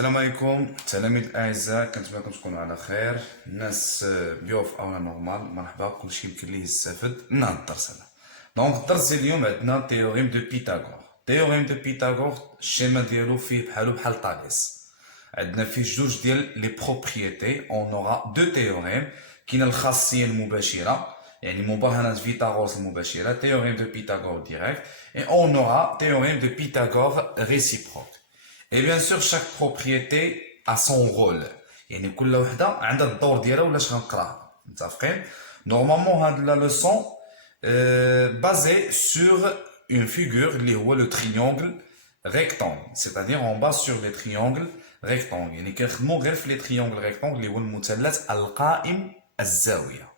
السلام عليكم تلاميذ الاعزاء، كنتمنى تكونوا على خير. الناس بيوف او نورمال، مرحبا. كلشي يمكن ليه يستافد من هذا الدرس هذا. دونك الدرس اليوم عندنا تيوريم دو بيتاغور. تيوريم دو بيتاغور الشيما ديالو فيه بحال طاليس. عندنا فيه جوج ديال لي بروبريتي. اون اورا دو تيوريم. كاينه الخاصيه المباشره، يعني مبرهنات فيثاغورس المباشره، تيوريم دو بيتاغور ديريكت، et on aura théorème de Pythagore réciproque. Et bien sûr, chaque propriété a son rôle. يعني كل وحده عندها الدور ديالها ولاش غنقراها. متفقين؟ Normalement, هاد la leçon basée sur une figure اللي هو le triangle rectangle. C'est-à-dire on base sur les triangles rectangles. يعني كنخدمو غير في les triangles rectangles اللي هو المثلث القائم الزاوية.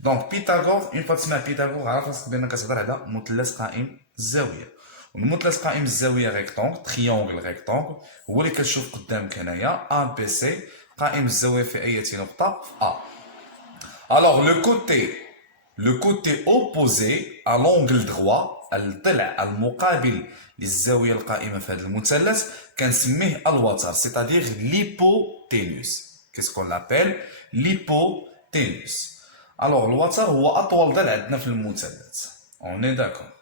دونك بيثاغور، اون فوا تسمع بيثاغور عرف راسك بان كتهضر على مثلث قائم الزاويه. والمثلث قائم الزاويه ريكتونغل، تريونغل ريكتونغل، هو اللي كتشوف قدامك هنايا ا بي سي، قائم الزاويه في اي نقطه في ا. الوغ لو كوتي اوبوزي ا لونغل دروا، الضلع المقابل للزاويه القائمه في هذا المثلث كنسميه الوتر، سيتادير ليبوتينوس. كيسكون لابيل ليبوتينوس. الوغ الوتر هو اطول ضلع عندنا في المثلث. اوني داكور،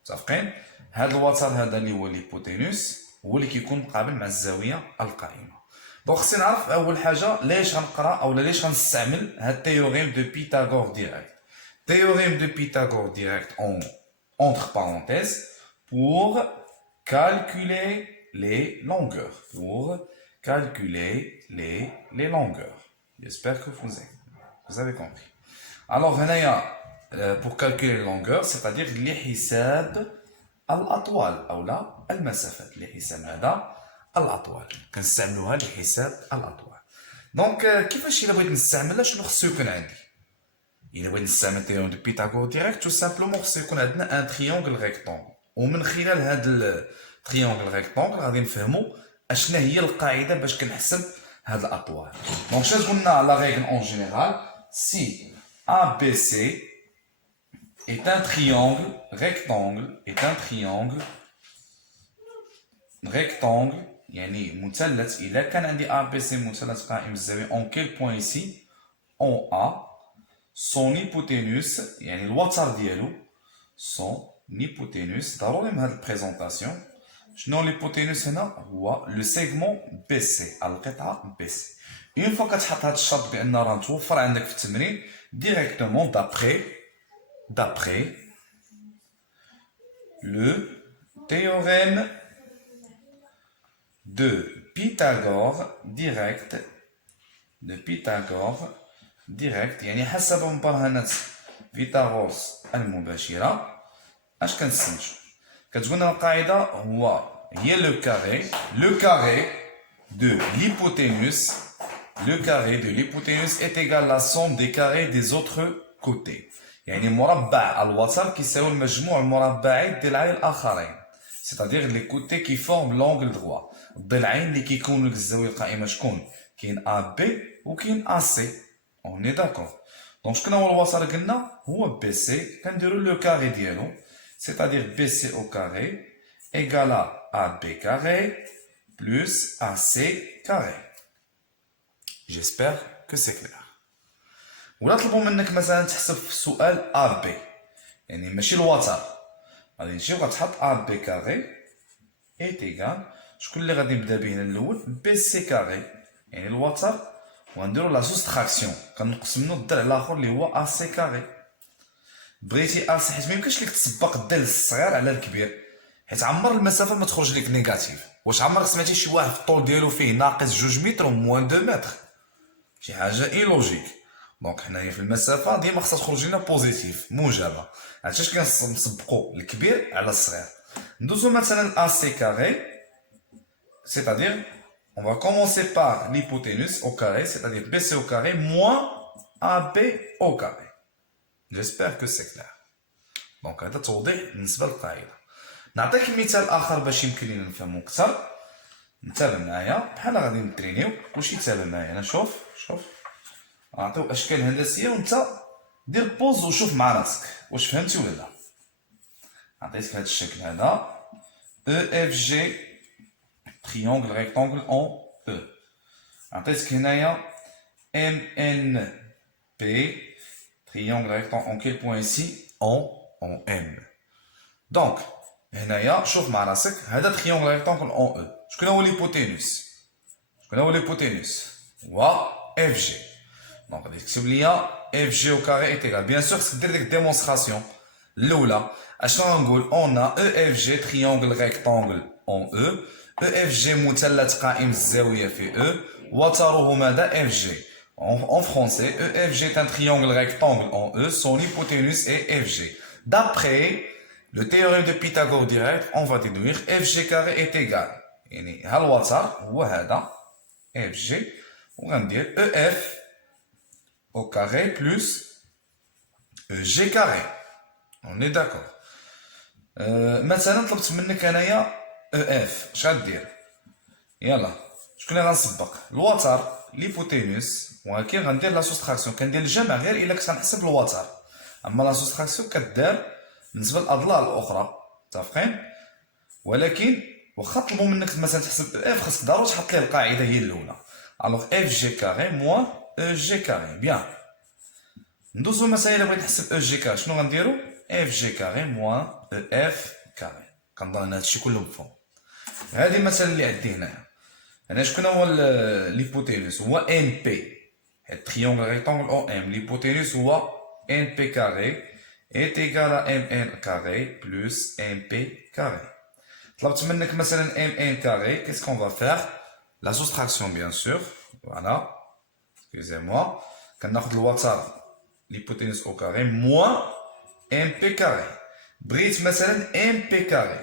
متفقين؟ هذا الوتر هذا اللي هو ليبوتينوس هو اللي كيكون مقابل مع الزاويه القائمه. دونك خصني نعرف اول حاجه ليش غنقرا اولا ليش غنستعمل هاد التيوريم دو بيثاغور ديريكت. تيوريم دو بيثاغور ديريكت اون entre parenthèses pour calculer les longueurs. Pour calculer les longueurs. J'espère que vous avez compris. Alors, pour calculer les longueurs, c'est-à-dire لحساب الأطوال أو لا المسافات، لحساب هذا الأطوال كنستعملوها لحساب الأطوال. دونك كيفاش إلا بغيت نستعملها شنو خصو يكون عندي؟ إلا بغيت نستعمل تيوريم دو بيثاغور ديريكت، تو سامبلومون خصو يكون عندنا ان تريونغل ريكتونغل، ومن خلال هاد التريونغل ريكتونغل غادي نفهمو اشنا هي القاعدة باش كنحسب هاد الأطوال. دونك شنو قلنا لا ريغل اون جينيرال؟ Si ABC est un triangle rectangle, يعني مثلث، إذا كان عندي ABC مثلث قائم الزاوية en quel point ici en A son hypoténuse، يعني الوتر ديالو son hypoténuse. ضروري من هاد البريزونطاسيون شنو l'hypoténuse هنا؟ هو لو سيغمون BC، القطعة BC. Une fois كتحط هاد الشرط بان راه متوفر عندك في التمرين directement d'après le théorème de Pythagore direct يعني حسب مبرهنات فيثاغورس المباشرة. اش كنستنتجو؟ كتقولنا القاعدة هي لو كاري de l'hypoténuse. Le carré de l'hypoténuse est égal à la somme des carrés des autres côtés. يعني مربع الوتر كيساوي المجموع المربعات ديال الآخرين. C'est-à-dire les côtés qui forment l'angle droit. الضلعين اللي كيكونوا لك الزاوية القائمة شكون؟ كاين AB وكاين AC. On est d'accord. Donc شكون هو الوتر قلنا؟ هو BC. كنديرو لو كاري ديالو. C'est-à-dire BC au carré égale à AB carré plus AC carré. J'espère que c'est clair. ولا طلبوا منك مثلا تحسب في السؤال ار بي، يعني ماشي الوتر، غادي نمشيو غتحط ار بي كاري ايت ايكال شكون اللي غادي نبدا به هنا الاول؟ بي سي كاري، يعني الوتر، وغنديرو لا سوستراكسيون كنقص منو الضلع الاخر اللي هو ا سي كاري. بغيتي ا سي حيت ميمكنش ليك تسبق الضلع الصغير على الكبير، حيت عمر المسافه ما تخرج لك نيجاتيف. واش عمرك سمعتي شي واحد الطول ديالو فيه ناقص 2 متر و موان 2 متر؟ شي حاجه اي لوجيك. دونك حنايا في المسافه ديما خصها تخرج لنا بوزيتيف موجبه، علاش كنسبقوا الكبير على الصغير. ندوزو مثلا ا سي كاري، c'est-à-dire on va commencer par l'hypoténuse au carré, c'est-à-dire BC au carré moins AB au carré. J'espère que c'est clair. دونك هذا توضيح بالنسبه للقاعده. نعطيك مثال اخر باش يمكن لينا نفهمو اكثر. نتابع معايا بحال غادي نترينيو، كلشي تابع معايا. انا شوف نعطيو اشكال هندسيه وانت دير بوز وشوف مع راسك واش فهمتي ولا لا. عطيتك هذا الشكل هذا اف جي triangle rectangle en E. عطيتك هنايا MNP, triangle rectangle en quel point ici? En M. Donc, هنايا شوف مع راسك هذا triangle rectangle en E. شكون هو l'hypoténuse؟ شكون هو l'hypoténuse؟ هو FG. Donc, غادي تكتب لي FG au carré est égal. Bien sûr, خصك دير ديك الديمونستراسيون الأولى. أش غنقول؟ On a EFG triangle rectangle en E. EFG مثلث قائم الزاوية في E. وتره ماذا؟ FG. En français, EFG est un triangle rectangle en E. Son hypoténuse est FG. D'après le théorème de Pythagore direct, on va déduire FG carré est égal. يعني ها الوتر هو هذا FG وغندير EF au carré plus G carré. On est d'accord. مثلا طلبت منك انايا EF اش غدير؟ يلا شكون اللي غنسبق؟ الوتر ليبوتينوس ولكن غندير لا سوستراكسيون كندير الجمع غير الا كنت غنحسب الوتر اما لا سوستراكسيون كدار بالنسبه للاضلاع الاخرى متفقين ولكن واخا طلبوا منك مثلا تحسب اف خاصك ضروري تحط ليه القاعده هي الاولى الوغ اف جي كاري موان او جي كاري بيان ندوزو المسائل اللي بغيت نحسب او جي كاري شنو غنديرو اف جي كاري موان او اف كاري كنظن ان هادشي كله مفهوم هذه المساله اللي عندي هنايا انا شكون هو l'hypoténuse هو ان بي حيت triangle rectangle en M l'hypoténuse هو ان بي كاري est égal à mn carré plus mp carré. طلبت منك مثلا mn carré, qu'est-ce qu'on va faire? La soustraction bien sûr, voilà, excusez-moi, كناخد الوتر l'hypoténuse au carré moins mp carré. بغيت مثلا mp carré,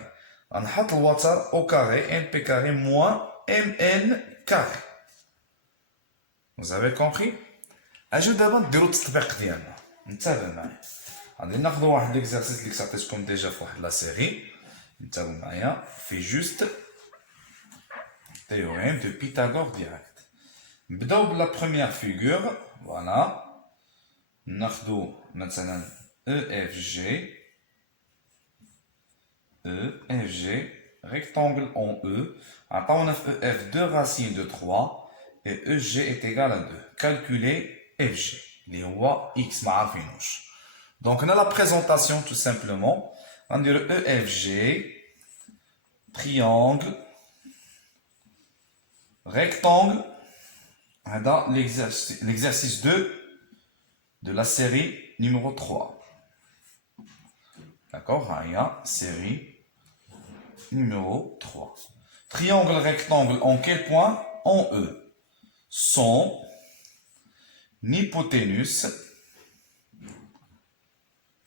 غنحط الوتر au carré mp carré moins mn carré. Vous avez compris? اجيو دابا نديرو التطبيق ديالنا انتبه معايا غادي ناخدو واحد ليكزارسيس اللي عطيتكم ديجا في واحد لا سيري انتبهوا معايا في جوست théorème de Pythagore direct نبداو بلا بروميير فيغور فوالا ناخدو مثلا EFG rectangle en E عطاونا في EF 2 racines de 3 et EG est égal à 2 calculer FG اللي هو X ما عارفينوش donc on a la présentation tout simplement on dit EFG triangle rectangle l'exercice 2 de la série numéro 3 d'accord il y a série numéro 3 triangle rectangle en quel point en E son hypoténuse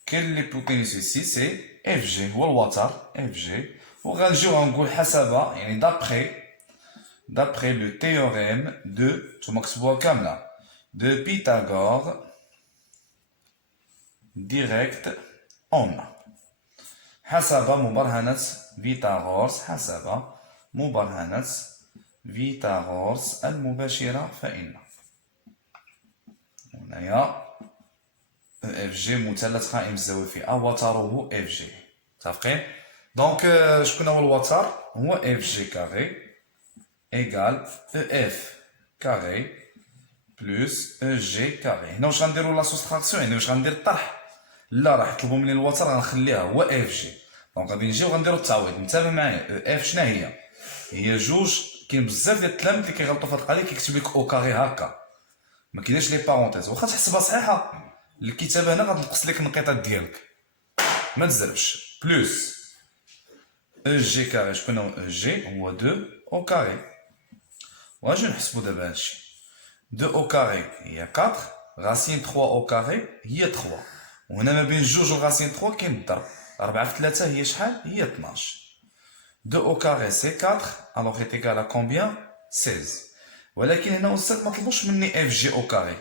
quelle l'hypoténuse ici c'est FG هو الوتر FG وغنجيو غنقول حسب يعني d'après le théorème de نتوما كتبوها كاملة de Pythagore direct on حسب مبرهنة فيثاغورس حسب مبرهنة فيثاغورس المباشرة فإن هنايا FG مثلث قائم الزاوية في A وتره FG متفقين؟ دونك شكون هو الوتر؟ هو FG كاري إيكال EF كاري بلوس EG كاري هنا واش غنديرو لا سوستراكسيون يعني واش غندير الطرح؟ لا راه يطلبوا مني الوتر غنخليها هو FG دونك غادي نجيو غنديرو التعويض انتبه معايا F شنو هي جوج كاين بزاف ديال التلاميذ اللي كيغلطوا في هاد القضيه كيكتب لك او كاري هكا ما كايناش لي بارونتيز واخا تحسبها صحيحه الكتابه هنا غتنقص لك النقيطات ديالك ما تزربش بلوس او جي كاري شكون هو او جي هو 2 او كاري واجي نحسبو دابا هادشي 2 او كاري هي 4 غاسين 3 او كاري هي 3 وهنا ما بين جوج وغاسين 3 كاين الضرب 4 في 3 هي شحال هي 12 2 au carré c'est 4 alors est égal à combien 16 ولكن هنا أستاذ ما طلبوش مني اف جي او كاري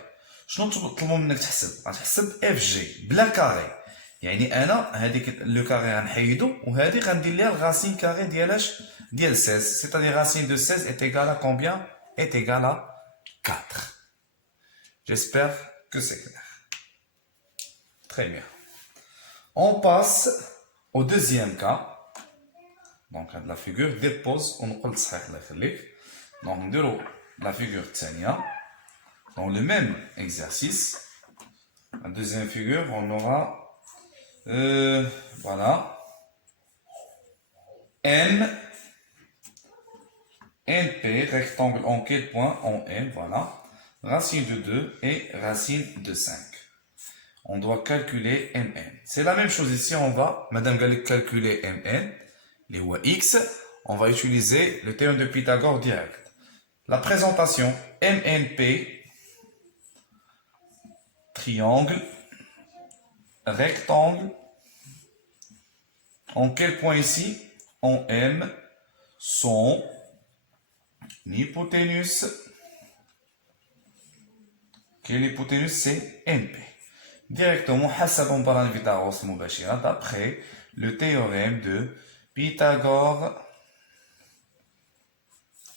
شنو طلبوا منك تحسب غتحسب اف جي بلا كاري يعني انا هذيك لو كاري غنحيدو وهذه غندير ليها الغاسين كاري ديالاش ديال 16 c'est-à-dire racine de 16 est égal à combien est égal à 4 j'espère que c'est clair très bien on passe au deuxième cas دونك هاد لا فيغور دير بوز ونقول تصحيح الله يخليك. دونك نديرو لا فيغور الثانية. دونك لو ميم اكزرسيس. La deuxième figure, on aura voilà M NP, rectangle en quel point? En M, voilà. Racine de 2 et racine de 5. On doit calculer Mn. C'est la même chose ici, on va, Madame Galli, calculer Mn, les ou X, on va utiliser le théorème de Pythagore direct. La présentation, MNP, triangle, rectangle, en quel point ici? En M, son hypoténuse. Quelle hypoténuse? C'est MP. Directement, حسب مقارنة Pythagore مباشرة d'après le théorème de Pythagore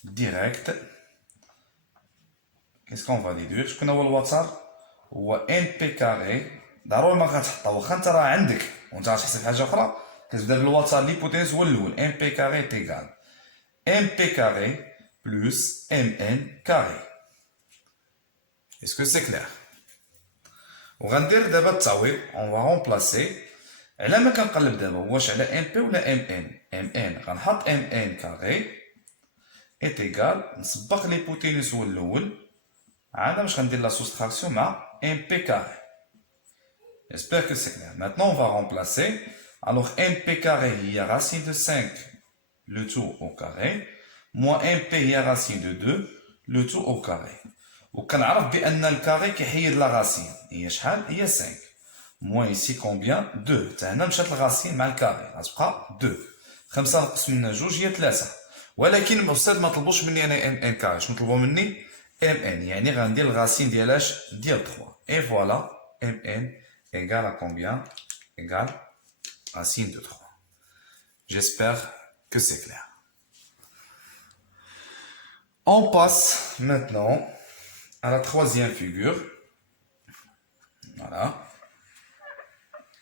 direct. Qu'est-ce qu'on va déduire? شكون هو الوتر؟ هو MP carré. ضروري ما غتحطها واخا انت راه عندك وانت غتحسب حاجة أخرى كتبدا بالوتر l'hypoténuse هو الأول. MP carré est égal MP carré plus MN carré. Est-ce que c'est clair? وغندير دابا التعويض. on va remplacer. على ما كنقلب دابا واش على MP ولا MN غنحط MN carré est égal نسبق l'hypoténuse هو الأول عاد باش غندير لا soustraction مع MP carré. J'espère que c'est clair. Maintenant on va remplacer. Alors MP carré il y a racine de 5 le tout au carré moins MP il y a racine de 2 le tout au carré. وكنعرف بأن الكاري كيحيد لا راسين هي شحال؟ هي 5 moins ici combien؟ 2. حتى هنا مشات الراسين مع الكاري غتبقى 2. 5 نقص منها 2 هي 3. ولكن الاستاذ ما طلبوش مني انا ان كاري. شنو طلبوا مني؟ ان يعني غندير الراسين ديالاش ديال 3 et voilà mn égale à combien؟ égale racine de 3. J'espère que c'est clair. On passe maintenant à la troisième figure. Voilà.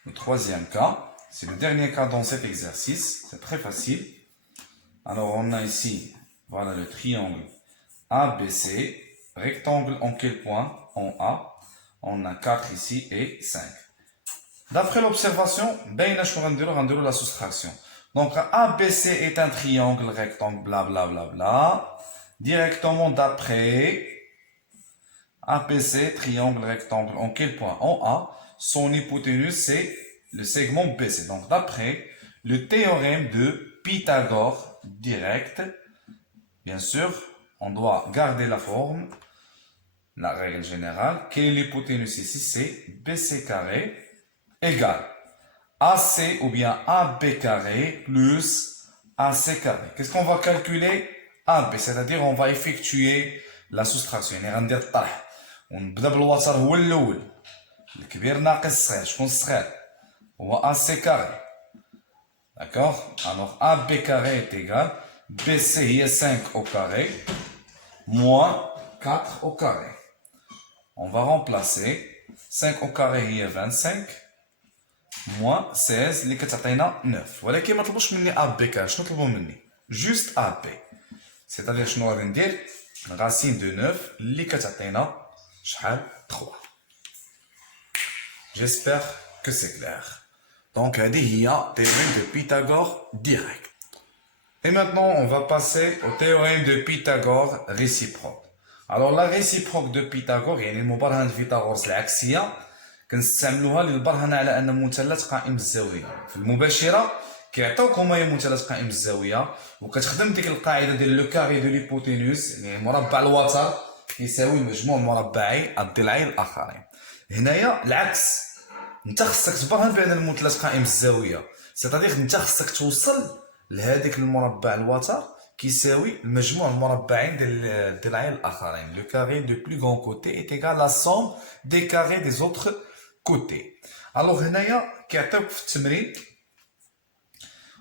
Le troisième cas, c'est le dernier cas dans cet exercice. C'est très facile. Alors, on a ici, voilà le triangle ABC. Rectangle en quel point? En A. On a 4 ici et 5. D'après l'observation, la soustraction. Donc, ABC est un triangle rectangle, blablabla. Bla, bla, bla. Directement d'après ABC, triangle rectangle, en quel point? En A, son hypoténuse c'est le segment BC. Donc d'après le théorème de Pythagore direct, bien sûr, on doit garder la forme, la règle générale. Quelle est l'hypoténuse ici? C'est BC carré égale AC ou bien AB carré plus AC carré. Qu'est-ce qu'on va calculer? AB, c'est-à-dire on va effectuer la soustraction. يعني غندير الطرح ونبدا بالوتر هو الاول الكبير ناقص الصغير. شكون الصغير؟ هو ا سي كاري. داكوغ. الوغ ا بي كاري est égal بي سي هي 5 au carré moins 4 au carré. On va remplacer 5 au carré هي 25 moins 16 اللي كتعطينا 9. ولكن ما طلبوش مني ا بي كاري. شنو طلبوا مني؟ جوست ا بي. c'est-à-dire شنو غادي ندير؟ racine de 9 اللي كتعطينا شحال 3. J'espère que c'est clair. Donc هذه هي théorème de Pythagore direct. Et maintenant on va passer au théorème de Pythagore réciproque. Alors la réciproque de Pythagore يعني المبرهنة فيثاغورس العكسية كنستعملوها للبرهنة على أن مثلث قائم الزاوية. في المباشرة كيعطيوكم هي مثلث قائم الزاوية وكتخدم ديك القاعدة ديال لو كاري دو ليبوتينوس يعني مربع الوتر يساوي مجموع مربعي الضلعين الاخرين. هنايا العكس انت خصك تبرهن بان المثلث قائم الزاويه سيتادير انت خصك توصل لهذيك المربع الوتر كيساوي المجموع المربعين ديال الضلعين الاخرين. لو كاري دو بلو غون كوتي ايت ايغال لا سوم دي كاري دي زوتر كوتي. الوغ هنايا كيعطيوك في التمرين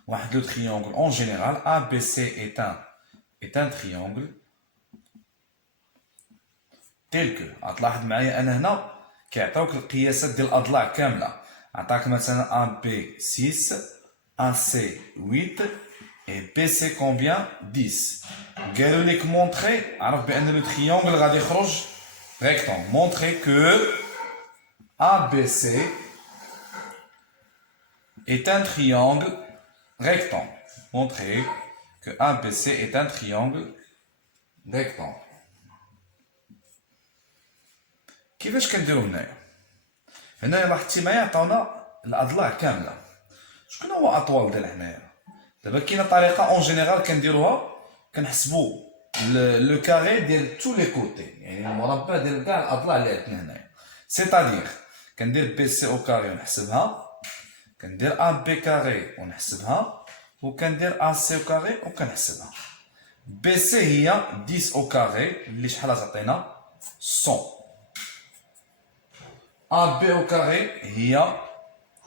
واحد لو triangle en général ABC est un triangle tel que غتلاحظ معايا انا هنا كيعطيوك القياسات ديال الاضلاع كامله. عطاك مثلا AB 6 AC 8 Et BC combien? 10. قالوا لك montrer, عرف بأن le triangle غادي يخرج rectangle. Montrer que ABC est un triangle rectangle. Montrer que ABC est un triangle rectangle. كيفاش كنديرو هنايا؟ هنايا لاحظتي معايا عطاونا الاضلاع كامله. شكون هو اطول ديال هنايا؟ دابا كاينه طريقه اون جينيرال كنديروها، كنحسبوا لو كاري ديال تو لي كوتي، يعني المربع ديال كاع الاضلاع اللي عندنا هنايا. سيتادير كندير بي سي او كاري ونحسبها، كندير ا بي كاري ونحسبها، وكندير ا سي او كاري وكنحسبها. بي سي هي 10 او كاري اللي شحال تعطينا 100. A B au carré هي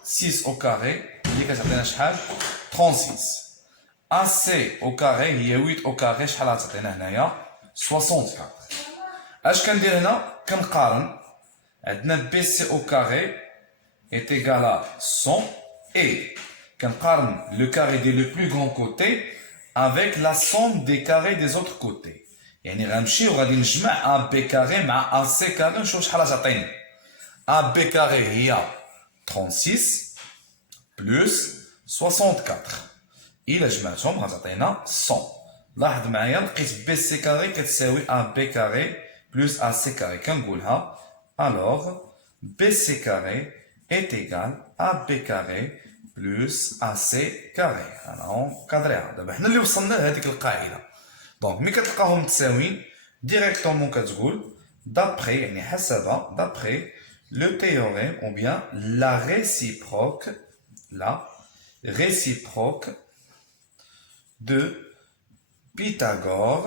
6 au carré اللي كتعطينا شحال 36. AC au carré هي 8 au carré شحال تعطينا هنايا 64. اش كندير هنا؟ كنقارن. عندنا BC au carré est égal à 100 et كنقارن le carré des le plus grand côté avec la somme des carrés des autres côtés. يعني غنمشيو غادي نجمع AB carré مع AC carré نشوف شحال تعطينا. AB carré هي 36 plus 64. إلا جمعتهم غتعطينا 100. لاحظ معايا لقيت BC carré كتساوي AB carré plus AC carré. كنقولها alors BC carré est égal à AB carré plus AC carré. أنا نكادريها. دابا حنا اللي وصلنا لهاديك القاعدة. دونك ملي كتلقاهم متساويين ديريكتومون كتقول d'après يعني حسب d'après le théorème ou bien la réciproque de Pythagore.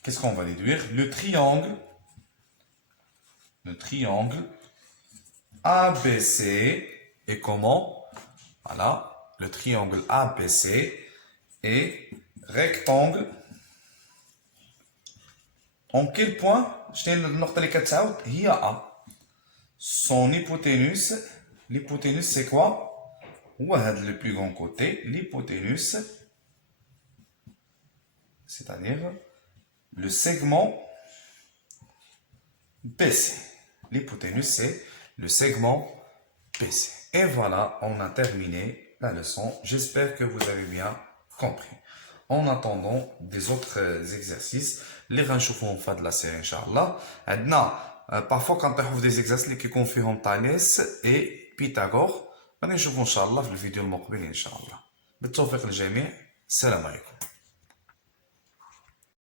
Qu'est-ce qu'on va déduire? Le triangle ABC est comment? Voilà, le triangle ABC est rectangle. En quel point? شنو النقطة اللي كتعاود؟ هي A. Son hypoténuse, l'hypoténuse c'est quoi? هو هذا le plus grand côté, l'hypoténuse, c'est-à-dire le segment BC. L'hypoténuse c'est le segment BC. Et voilà, on a terminé la leçon. J'espère que vous avez bien compris. En attendant des autres exercices اللي غنشوفوهم في هاد لا سيري ان شاء الله. عندنا بارفوا كنطيحو في دي زيكزارسيس اللي كيكون فيهم تاليس اي بيثاغور. غادي نشوفو ان شاء الله في الفيديو المقبل ان شاء الله. بالتوفيق للجميع. السلام عليكم.